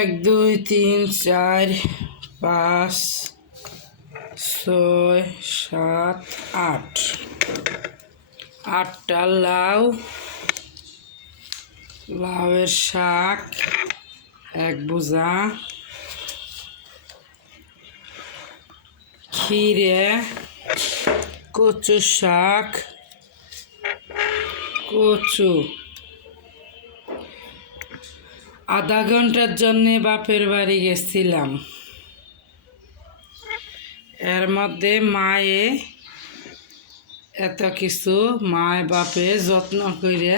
এক দুই তিন চার পাঁচ ছয় সাত আট, আটটা লাউ, লাউয়ের শাক এক বোঝা, খিরে, কচু শাক, কচু। আধা ঘন্টার জন্যে বাপের বাড়ি গেছিলাম। এর মধ্যে মায়ে এত কিছু মায় বাপে যত্ন করে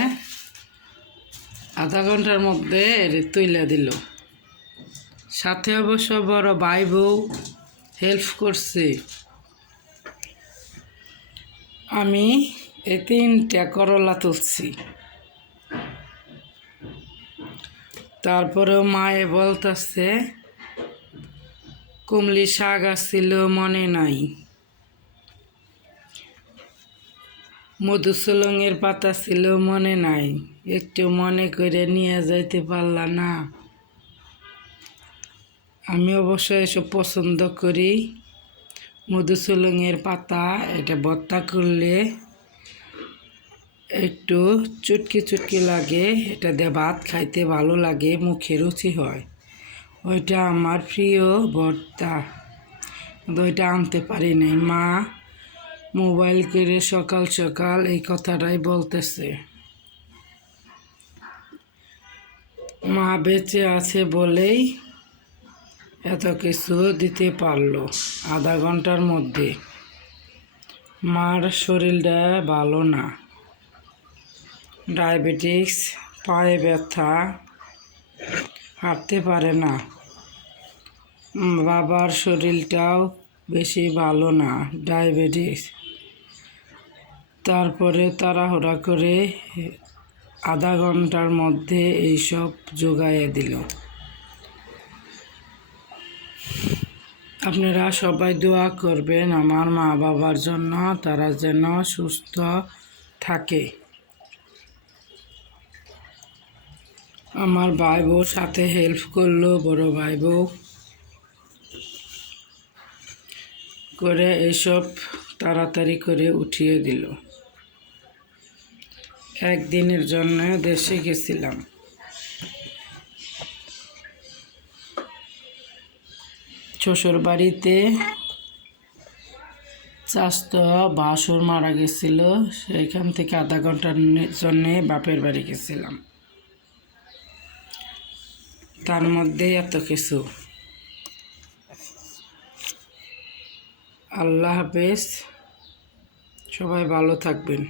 আধা ঘন্টার মধ্যে তুলে দিল। সাথে অবশ্য বড় ভাই বউ হেল্প করছে। আমি এই 3টা করলা তুলছি। তারপরেও মায়ে বলতেছে কুমলি শাক আসছিল মনে নাই, মধুসলঙের পাতা ছিল মনে নাই, একটু মনে করে নিয়ে যাইতে পারলা না। আমি অবশ্য এসব পছন্দ করি। মধুসলঙের পাতা এটা ভর্তা করলে একটু চুটকি চুটকি লাগে, এটা দিয়ে ভাত খাইতে ভালো লাগে, মুখে রুচি হয়। ওইটা আমার প্রিয় ভর্তা, কিন্তু ওইটা আনতে পারি নাই। মা মোবাইল করে সকাল সকাল এই কথাটাই বলতেছে। মা বেঁচে আছে বলেই এত কিছু দিতে পারলো আধা ঘন্টার মধ্যে। মার শরীরটা ভালো না, ডায়াবেটিস, পায়ে ব্যথা, হাঁটতে পারে না। বাবার শরীরটাও বেশি ভালো না, ডায়াবেটিস। তারপরে তাড়াহুড়া করে আধা ঘন্টার মধ্যে এইসব জোগাইয়ে দিল। আপনারা সবাই দোয়া করবেন আমার মা বাবার জন্য, তারা যেন সুস্থ থাকে। আমার ভাই বউ সাথে হেল্প করলো, বড় ভাই বউ করে এইসব তাড়াতাড়ি করে উঠিয়ে দিল। একদিনের জন্য দেশে গেছিলাম। শ্বশুর বাড়িতে চাচতো ভাসুর মারা গেছিল, সেইখান থেকে আধা ঘন্টার জন্যে বাপের বাড়ি গেছিলাম। তার মধ্যে এত কিছু। আল্লাহ হাফেজ, সবাই ভালো থাকবেন।